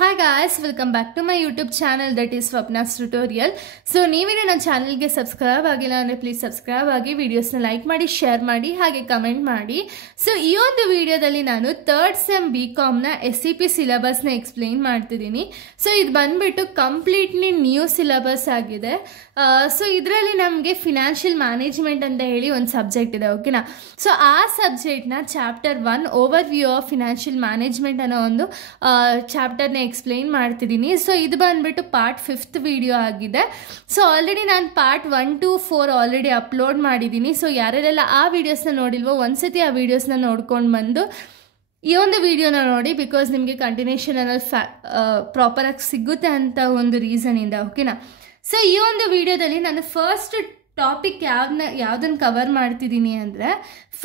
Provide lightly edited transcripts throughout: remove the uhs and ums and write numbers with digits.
Hi guys, welcome back to my YouTube channel that is Swapna's Tutorial. So ನೀವೇನು ನನ್ನ ಚಾನೆಲ್ಗೆ subscribe ಆಗಿಲ್ಲ ಅಂದರೆ ಪ್ಲೀಸ್ ಸಬ್ಸ್ಕ್ರೈಬ್ ಆಗಿ ವಿಡಿಯೋಸ್ನ ಲೈಕ್ ಮಾಡಿ ಶೇರ್ ಮಾಡಿ ಹಾಗೆ ಕಮೆಂಟ್ ಮಾಡಿ. ಸೊ ಈ ಒಂದು ವಿಡಿಯೋದಲ್ಲಿ ನಾನು 3rd SEM BComನ SCP ಸಿಲೆಬಸ್ನ ಎಕ್ಸ್ಪ್ಲೇನ್ ಮಾಡ್ತಿದ್ದೀನಿ. ಸೊ ಇದು ಬಂದ್ಬಿಟ್ಟು ಕಂಪ್ಲೀಟ್ಲಿ ನ್ಯೂ ಸಿಲೆಬಸ್ ಆಗಿದೆ. ಸೊ ಇದರಲ್ಲಿ ನಮಗೆ ಫಿನಾನ್ಷಿಯಲ್ ಮ್ಯಾನೇಜ್ಮೆಂಟ್ ಅಂತ ಹೇಳಿ ಒಂದು ಸಬ್ಜೆಕ್ಟ್ ಇದೆ, ಓಕೆನಾ. ಸೊ ಆ ಸಬ್ಜೆಕ್ಟ್ನ chapter 1 overview of financial management ಅನ್ನೋ ಒಂದು ಚಾಪ್ಟರ್ನ ಎಕ್ಸ್ಪ್ಲೇನ್ ಮಾಡ್ತಿದ್ದೀನಿ. ಸೊ ಇದು ಬಂದ್ಬಿಟ್ಟು ಪಾರ್ಟ್ 5th ವಿಡಿಯೋ ಆಗಿದೆ. ಸೊ ಆಲ್ರೆಡಿ ನಾನು ಪಾರ್ಟ್ 1 to 4 ಆಲ್ರೆಡಿ ಅಪ್ಲೋಡ್ ಮಾಡಿದ್ದೀನಿ. ಸೊ ಯಾರೆಲ್ಲ ಆ ವಿಡಿಯೋಸ್ನ ನೋಡಿಲ್ವೋ ಒಂದ್ಸತಿ ಆ ವಿಡಿಯೋಸ್ನ ನೋಡ್ಕೊಂಡು ಬಂದು ಈ ಒಂದು ವಿಡಿಯೋನ ನೋಡಿ, ಬಿಕಾಸ್ ನಿಮಗೆ ಕಂಟಿನ್ಯೂಷನ್ ಅನ್ನೋದು ಪ್ರಾಪರಾಗಿ ಸಿಗುತ್ತೆ ಅಂತ ಒಂದು ರೀಸನಿಂದ, ಓಕೆನಾ. ಸೊ ಈ ಒಂದು ವಿಡಿಯೋದಲ್ಲಿ ನಾನು ಫಸ್ಟ್ ಟಾಪಿಕ್ ಯಾವುದನ್ನು ಕವರ್ ಮಾಡ್ತಿದ್ದೀನಿ ಅಂದರೆ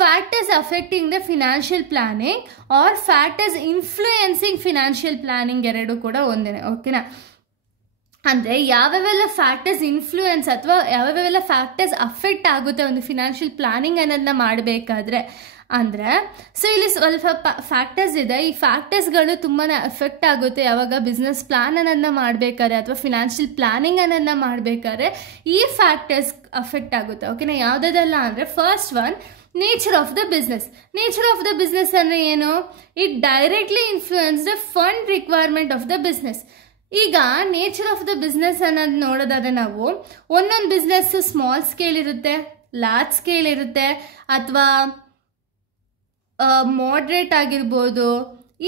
factors affecting the financial planning or factors influencing financial planning ಎರಡು ಕೂಡ ಒಂದೇ, ಓಕೆನಾ. ಅಂದರೆ ಯಾವ್ಯಾವೆಲ್ಲ ಫ್ಯಾಕ್ಟರ್ಸ್ ಇನ್ಫ್ಲೂಯೆನ್ಸ್ ಅಥವಾ ಯಾವ್ಯಾವೆಲ್ಲ ಫ್ಯಾಕ್ಟರ್ಸ್ ಅಫೆಕ್ಟ್ ಆಗುತ್ತೆ ಒಂದು ಫಿನಾನ್ಷಿಯಲ್ ಪ್ಲಾನಿಂಗ್ ಅನ್ನೋದನ್ನ ಮಾಡಬೇಕಾದ್ರೆ ಅಂದರೆ, ಸೊ ಇಲ್ಲಿ ಸ್ವಲ್ಪ ಫ್ಯಾಕ್ಟರ್ಸ್ ಇದೆ. ಈ ಫ್ಯಾಕ್ಟರ್ಸ್ಗಳು ತುಂಬಾ ಎಫೆಕ್ಟ್ ಆಗುತ್ತೆ ಯಾವಾಗ ಬಿಸ್ನೆಸ್ ಪ್ಲಾನ್ ಅನ್ನೋದನ್ನ ಮಾಡಬೇಕಾದ್ರೆ ಅಥವಾ ಫಿನಾನ್ಷಿಯಲ್ ಪ್ಲಾನಿಂಗ್ ಅನ್ನೋದನ್ನ ಮಾಡಬೇಕಾದ್ರೆ ಈ ಫ್ಯಾಕ್ಟರ್ಸ್ ಅಫೆಕ್ಟ್ ಆಗುತ್ತೆ, ಓಕೆನಾ. ಯಾವುದೆಲ್ಲ ಅಂದರೆ first one, nature of the business. Nature of the business ಅಂದರೆ ಏನು? It directly influence the fund requirement of the business. ಈಗ ನೇಚರ್ ಆಫ್ ದ ಬಿಸ್ನೆಸ್ ಅನ್ನೋದು ನೋಡೋದಾದ್ರೆ ನಾವು ಒಂದೊಂದು ಬಿಸ್ನೆಸ್ ಸ್ಮಾಲ್ ಸ್ಕೇಲ್ ಇರುತ್ತೆ, ಲಾರ್ಜ್ ಸ್ಕೇಲ್ ಇರುತ್ತೆ, ಅಥವಾ ಮಾಡ್ರೇಟ್ ಆಗಿರ್ಬೋದು.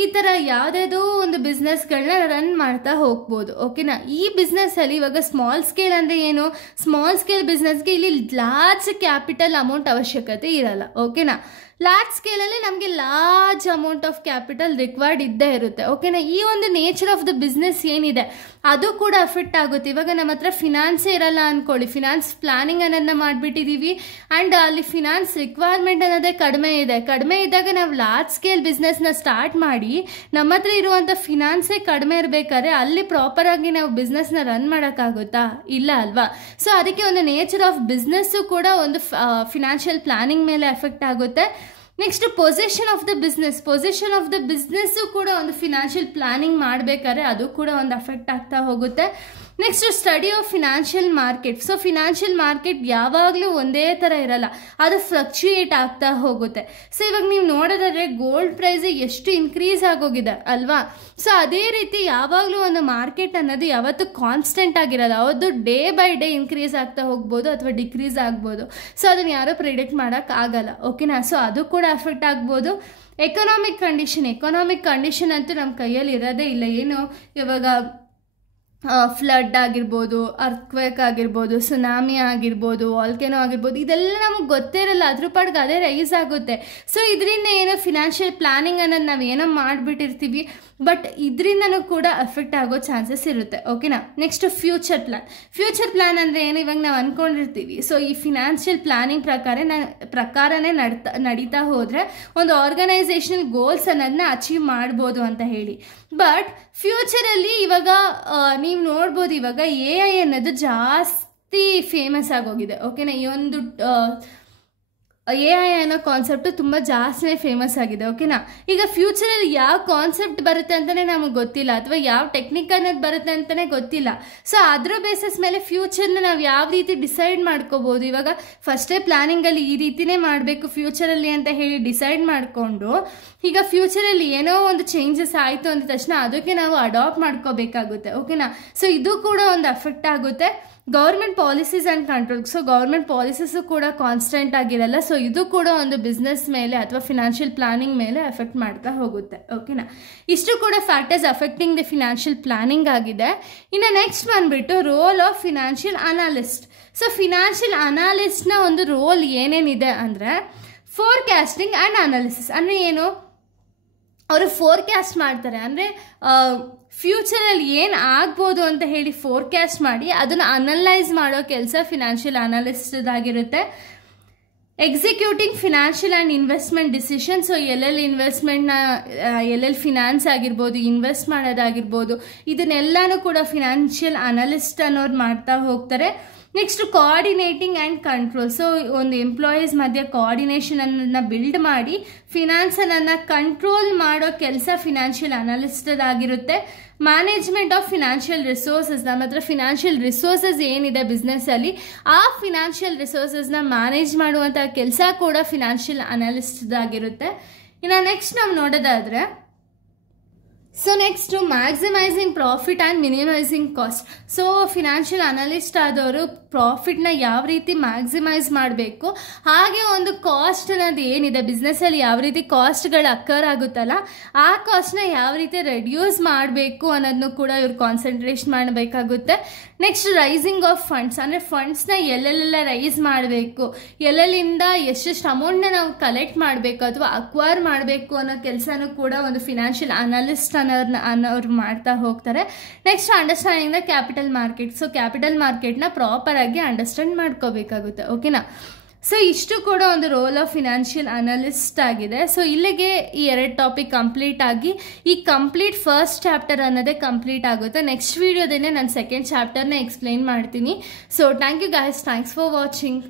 ಈ ಥರ ಯಾವುದೇದೋ ಒಂದು ಬಿಸ್ನೆಸ್ಗಳನ್ನ ರನ್ ಮಾಡ್ತಾ ಹೋಗ್ಬೋದು, ಓಕೆನಾ. ಈ ಬಿಸ್ನೆಸ್ಸಲ್ಲಿ ಇವಾಗ ಸ್ಮಾಲ್ ಸ್ಕೇಲ್ ಅಂದರೆ ಏನು? ಸ್ಮಾಲ್ ಸ್ಕೇಲ್ ಬಿಸ್ನೆಸ್ಗೆ ಇಲ್ಲಿ ಲಾರ್ಜ್ ಕ್ಯಾಪಿಟಲ್ ಅಮೌಂಟ್ ಅವಶ್ಯಕತೆ ಇರಲ್ಲ, ಓಕೆನಾ. ಲಾರ್ಜ್ ಸ್ಕೇಲಲ್ಲಿ ನಮಗೆ large amount of capital required ಇದ್ದೇ ಇರುತ್ತೆ, ಓಕೆನಾ. ಈ ಒಂದು ನೇಚರ್ ಆಫ್ ದ ಬಿಸ್ನೆಸ್ ಏನಿದೆ ಅದು ಕೂಡ ಅಫೆಕ್ಟ್ ಆಗುತ್ತೆ. ಇವಾಗ ನಮ್ಮ ಹತ್ರ ಫಿನಾನ್ಸೇ ಇರಲ್ಲ ಅಂದ್ಕೊಳ್ಳಿ, ಫಿನಾನ್ಸ್ ಪ್ಲಾನಿಂಗ್ ಅನ್ನೋದನ್ನ ಮಾಡಿಬಿಟ್ಟಿದ್ದೀವಿ ಆ್ಯಂಡ್ ಅಲ್ಲಿ ಫಿನಾನ್ಸ್ ರಿಕ್ವೈರ್ಮೆಂಟ್ ಅನ್ನೋದೇ ಕಡಿಮೆ ಇದ್ದಾಗ ನಾವು ಲಾರ್ಜ್ ಸ್ಕೇಲ್ ಬಿಸ್ನೆಸ್ನ ಸ್ಟಾರ್ಟ್ ಮಾಡಿ ನಮ್ಮ ಹತ್ರ ಇರುವಂಥ ಫಿನಾನ್ಸೇ ಕಡಿಮೆ ಇರಬೇಕಾದ್ರೆ ಅಲ್ಲಿ ಪ್ರಾಪರಾಗಿ ನಾವು ಬಿಸ್ನೆಸ್ನ ರನ್ ಮಾಡೋಕ್ಕಾಗುತ್ತಾ? ಇಲ್ಲ ಅಲ್ವಾ. ಸೊ ಅದಕ್ಕೆ ಒಂದು ನೇಚರ್ ಆಫ್ ಬಿಸ್ನೆಸ್ಸು ಕೂಡ ಒಂದು ಫಿನಾನ್ಷಿಯಲ್ ಪ್ಲಾನಿಂಗ್ ಮೇಲೆ ಎಫೆಕ್ಟ್ ಆಗುತ್ತೆ. Next position of the business ಕೂಡ ಒಂದು ಫಿನಾನ್ಷಿಯಲ್ ಪ್ಲಾನಿಂಗ್ ಮಾಡಬೇಕಾದ್ರೆ ಅದು ಕೂಡ ಒಂದು ಅಫೆಕ್ಟ್ ಆಗ್ತಾ ಹೋಗುತ್ತೆ. Next study of financial market. So financial market ಯಾವಾಗಲೂ ಒಂದೇ ಥರ ಇರಲ್ಲ, ಅದು ಫ್ಲಕ್ಚುಯೇಟ್ ಆಗ್ತಾ ಹೋಗುತ್ತೆ. ಸೊ ಇವಾಗ ನೀವು ನೋಡೋದಾದ್ರೆ ಗೋಲ್ಡ್ ಪ್ರೈಸ್ ಎಷ್ಟು ಇನ್ಕ್ರೀಸ್ ಆಗೋಗಿದೆ ಅಲ್ವಾ. ಸೊ ಅದೇ ರೀತಿ ಯಾವಾಗಲೂ ಒಂದು ಮಾರ್ಕೆಟ್ ಅನ್ನೋದು ಯಾವತ್ತೂ ಕಾನ್ಸ್ಟೆಂಟ್ ಆಗಿರಲ್ಲ, ಅವತ್ತು ಡೇ ಬೈ ಡೇ ಇನ್ಕ್ರೀಸ್ ಆಗ್ತಾ ಹೋಗ್ಬೋದು ಅಥವಾ ಡಿಕ್ರೀಸ್ ಆಗ್ಬೋದು. ಸೊ ಅದನ್ನು ಯಾರೂ ಪ್ರಿಡಿಕ್ಟ್ ಮಾಡೋಕ್ಕಾಗಲ್ಲ, ಓಕೆನಾ. ಸೊ ಅದು ಕೂಡ ಅಫೆಕ್ಟ್ ಆಗ್ಬೋದು. ಎಕನಾಮಿಕ್ ಕಂಡೀಷನ್ ಅಂತೂ ನಮ್ಮ ಕೈಯಲ್ಲಿ ಇರೋದೇ ಇಲ್ಲ. ಏನು ಇವಾಗ ಫ್ಲಡ್ ಆಗಿರ್ಬೋದು, ಅರ್ಥ್ಕ್ವೇಕ್ ಆಗಿರ್ಬೋದು, ಸುನಾಮಿ ಆಗಿರ್ಬೋದು, ವಾಲ್ಕೆನೋ ಆಗಿರ್ಬೋದು, ಇದೆಲ್ಲ ನಮಗೆ ಗೊತ್ತೇ ಇರಲ್ಲ, ಅದ್ರ ಪಾಡ್ಗೆ ಅದೇ ರೈಸ್ ಆಗುತ್ತೆ. ಸೊ ಇದರಿಂದ ಏನೋ ಫಿನಾನ್ಷಿಯಲ್ ಪ್ಲಾನಿಂಗ್ ಅನ್ನೋದು ನಾವು ಏನೋ ಮಾಡಿಬಿಟ್ಟಿರ್ತೀವಿ, ಬಟ್ ಇದರಿಂದನೂ ಕೂಡ ಎಫೆಕ್ಟ್ ಆಗೋ ಚಾನ್ಸಸ್ ಇರುತ್ತೆ, ಓಕೆನಾ. ನೆಕ್ಸ್ಟ್ ಫ್ಯೂಚರ್ ಪ್ಲಾನ್ ಅಂದರೆ ಏನು? ಇವಾಗ ನಾವು ಅಂದ್ಕೊಂಡಿರ್ತೀವಿ, ಸೊ ಈ ಫಿನಾನ್ಷಿಯಲ್ ಪ್ಲಾನಿಂಗ್ ಪ್ರಕಾರನೇ ನಡೀತಾ ಹೋದರೆ ಒಂದು ಆರ್ಗನೈಸೇಷನಲ್ ಗೋಲ್ಸ್ ಅನ್ನೋದನ್ನ ಅಚೀವ್ ಮಾಡ್ಬೋದು ಅಂತ ಹೇಳಿ. ಬಟ್ ಫ್ಯೂಚರಲ್ಲಿ ಇವಾಗ ನೀವು ನೋಡ್ಬೋದು, ಇವಾಗ AI ಅನ್ನೋದು ಜಾಸ್ತಿ ಫೇಮಸ್ ಆಗೋಗಿದೆ, ಓಕೆನಾ. ಈ ಒಂದು AI ಅನ್ನೋ ಕಾನ್ಸೆಪ್ಟು ತುಂಬ ಜಾಸ್ತಿನೇ ಫೇಮಸ್ ಆಗಿದೆ, ಓಕೆನಾ. ಈಗ ಫ್ಯೂಚರಲ್ಲಿ ಯಾವ ಕಾನ್ಸೆಪ್ಟ್ ಬರುತ್ತೆ ಅಂತಲೇ ನಮಗೆ ಗೊತ್ತಿಲ್ಲ, ಅಥವಾ ಯಾವ ಟೆಕ್ನಿಕ್ ಅನ್ನೋದು ಬರುತ್ತೆ ಅಂತಲೇ ಗೊತ್ತಿಲ್ಲ. ಸೊ ಅದರ ಬೇಸಿಸ್ ಮೇಲೆ ಫ್ಯೂಚರ್ನ ನಾವು ಯಾವ ರೀತಿ ಡಿಸೈಡ್ ಮಾಡ್ಕೋಬೋದು. ಇವಾಗ ಫಸ್ಟೇ ಪ್ಲಾನಿಂಗಲ್ಲಿ ಈ ರೀತಿನೇ ಮಾಡಬೇಕು ಫ್ಯೂಚರಲ್ಲಿ ಅಂತ ಹೇಳಿ ಡಿಸೈಡ್ ಮಾಡಿಕೊಂಡು ಈಗ ಫ್ಯೂಚರಲ್ಲಿ ಏನೋ ಒಂದು ಚೇಂಜಸ್ ಆಯಿತು ಅಂದ ತಕ್ಷಣ ಅದಕ್ಕೆ ನಾವು ಅಡಾಪ್ಟ್ ಮಾಡ್ಕೋಬೇಕಾಗುತ್ತೆ, ಓಕೆನಾ. ಸೊ ಇದು ಕೂಡ ಒಂದು ಅಫೆಕ್ಟ್ ಆಗುತ್ತೆ. Government policies and control. So government policies ಕೂಡ ಕಾನ್ಸ್ಟೆಂಟ್ ಆಗಿರಲ್ಲ. ಸೊ ಇದು ಕೂಡ ಒಂದು ಬಿಸ್ನೆಸ್ ಮೇಲೆ ಅಥವಾ ಫಿನಾನ್ಷಿಯಲ್ ಪ್ಲಾನಿಂಗ್ ಮೇಲೆ ಎಫೆಕ್ಟ್ ಮಾಡ್ತಾ ಹೋಗುತ್ತೆ, ಓಕೆನಾ. ಇಷ್ಟು ಕೂಡ factors affecting the financial planning ಆಗಿದೆ. ಇನ್ನು ನೆಕ್ಸ್ಟ್ ಬಂದುಬಿಟ್ಟು role of financial analyst. So financial ಅನಾಲಿಸ್ಟ್ನ ಒಂದು ರೋಲ್ ಏನೇನಿದೆ ಅಂದರೆ ಫೋರ್ಕಾಸ್ಟಿಂಗ್ ಆ್ಯಂಡ್ ಅನಾಲಿಸಿಸ್. ಅಂದರೆ ಏನು? ಅವರು ಫೋರ್ಕಾಸ್ಟ್ ಮಾಡ್ತಾರೆ, ಅಂದರೆ ಫ್ಯೂಚರಲ್ಲಿ ಏನು ಆಗ್ಬೋದು ಅಂತ ಹೇಳಿ ಫೋರ್ಕಾಸ್ಟ್ ಮಾಡಿ ಅದನ್ನು ಅನಲೈಸ್ ಮಾಡೋ ಕೆಲಸ ಫಿನಾನ್ಷಿಯಲ್ ಅನಾಲಿಸ್ಟ್ದಾಗಿರುತ್ತೆ. Executing financial and investment decision. So ಎಲ್ಲೆಲ್ಲಿ ಫಿನಾನ್ಸ್ ಆಗಿರ್ಬೋದು, ಇನ್ವೆಸ್ಟ್ ಮಾಡೋದಾಗಿರ್ಬೋದು, ಇದನ್ನೆಲ್ಲನೂ ಕೂಡ ಫಿನಾನ್ಷಿಯಲ್ ಅನಾಲಿಸ್ಟ್ ಅನ್ನೋರು ಮಾಡ್ತಾ ಹೋಗ್ತಾರೆ. Next coordinating and control. So ಒಂದು ಎಂಪ್ಲಾಯೀಸ್ ಮಧ್ಯೆ ಕೋಆರ್ಡಿನೇಷನನ್ನು ಬಿಲ್ಡ್ ಮಾಡಿ ಫಿನಾನ್ಸನ್ನು ಕಂಟ್ರೋಲ್ ಮಾಡೋ ಕೆಲಸ ಫಿನಾನ್ಷಿಯಲ್ ಅನಾಲಿಸ್ಟ್ದಾಗಿರುತ್ತೆ. ಮ್ಯಾನೇಜ್ಮೆಂಟ್ ಆಫ್ ಫಿನಾನ್ಷಿಯಲ್ ರಿಸೋರ್ಸಸ್, ನಮ್ಮ ಹತ್ರ ಫಿನಾನ್ಷಿಯಲ್ ರಿಸೋರ್ಸಸ್ ಏನಿದೆ ಬಿಸ್ನೆಸ್ಸಲ್ಲಿ ಆ ಫಿನಾನ್ಷಿಯಲ್ ರಿಸೋರ್ಸಸ್ನ ಮ್ಯಾನೇಜ್ ಮಾಡುವಂಥ ಕೆಲಸ ಕೂಡ ಫಿನಾನ್ಷಿಯಲ್ ಅನಾಲಿಸ್ಟ್ದಾಗಿರುತ್ತೆ. ಇನ್ನು ನೆಕ್ಸ್ಟ್ ನಾವು ನೋಡೋದಾದರೆ, so next maximising profit and minimising cost. So financial analyst ಆದವರು ಪ್ರಾಫಿಟ್ನ ಯಾವ ರೀತಿ ಮ್ಯಾಕ್ಸಿಮೈಸ್ ಮಾಡಬೇಕು, ಹಾಗೆ ಒಂದು ಕಾಸ್ಟ್ ಅನ್ನೋದು ಏನಿದೆ ಬಿಸ್ನೆಸ್ಸಲ್ಲಿ ಯಾವ ರೀತಿ ಕಾಸ್ಟ್ಗಳು ಅಕ್ಕರ್ ಆಗುತ್ತಲ್ಲ ಆ ಕಾಸ್ಟ್ನ ಯಾವ ರೀತಿ ರೆಡ್ಯೂಸ್ ಮಾಡಬೇಕು ಅನ್ನೋದನ್ನು ಕೂಡ ಇವ್ರು ಕಾನ್ಸಂಟ್ರೇಷನ್ ಮಾಡಬೇಕಾಗುತ್ತೆ. ನೆಕ್ಸ್ಟ್ ರೈಸಿಂಗ್ ಆಫ್ ಫಂಡ್ಸ್, ಅಂದರೆ ಫಂಡ್ಸ್ನ ಎಲ್ಲೆಲ್ಲೆಲ್ಲ ರೈಸ್ ಮಾಡಬೇಕು, ಎಲ್ಲೆಲ್ಲಿಂದ ಎಷ್ಟೆಷ್ಟು ಅಮೌಂಟ್ನ ನಾವು ಕಲೆಕ್ಟ್ ಮಾಡಬೇಕು ಅಥವಾ ಅಕ್ವೈರ್ ಮಾಡಬೇಕು ಅನ್ನೋ ಕೆಲಸನೂ ಕೂಡ ಒಂದು ಫಿನಾನ್ಷಿಯಲ್ ಅನಾಲಿಸ್ಟ್ ಅನ್ನೋರು ಮಾಡ್ತಾ ಹೋಗ್ತಾರೆ. Next understanding the capital market. So capital ಮಾರ್ಕೆಟ್ನ ಪ್ರಾಪರ್ ಆಗಿ ಅಂಡರ್ಸ್ಟ್ಯಾಂಡ್ ಮಾಡ್ಕೋಬೇಕಾಗುತ್ತೆ. ಓಕೆನಾ? ಸೊ ಇಷ್ಟು ಕೂಡ ಒಂದು ರೋಲ್ ಆಫ್ ಫಿನಾನ್ಷಿಯಲ್ ಅನಾಲಿಸ್ಟ್ ಆಗಿದೆ. ಸೊ ಇಲ್ಲಿಗೆ ಈ 2 ಟಾಪಿಕ್ ಕಂಪ್ಲೀಟ್ ಆಗಿ ಈ ಕಂಪ್ಲೀಟ್ ಫಸ್ಟ್ ಚಾಪ್ಟರ್ ಅನ್ನೋದೇ ಕಂಪ್ಲೀಟ್ ಆಗುತ್ತೆ. ನೆಕ್ಸ್ಟ್ ವಿಡಿಯೋದನ್ನೇ ನಾನು ಸೆಕೆಂಡ್ ಚಾಪ್ಟರ್ನ ಎಕ್ಸ್ಪ್ಲೈನ್ ಮಾಡ್ತೀನಿ. So thank you guys, thanks for watching.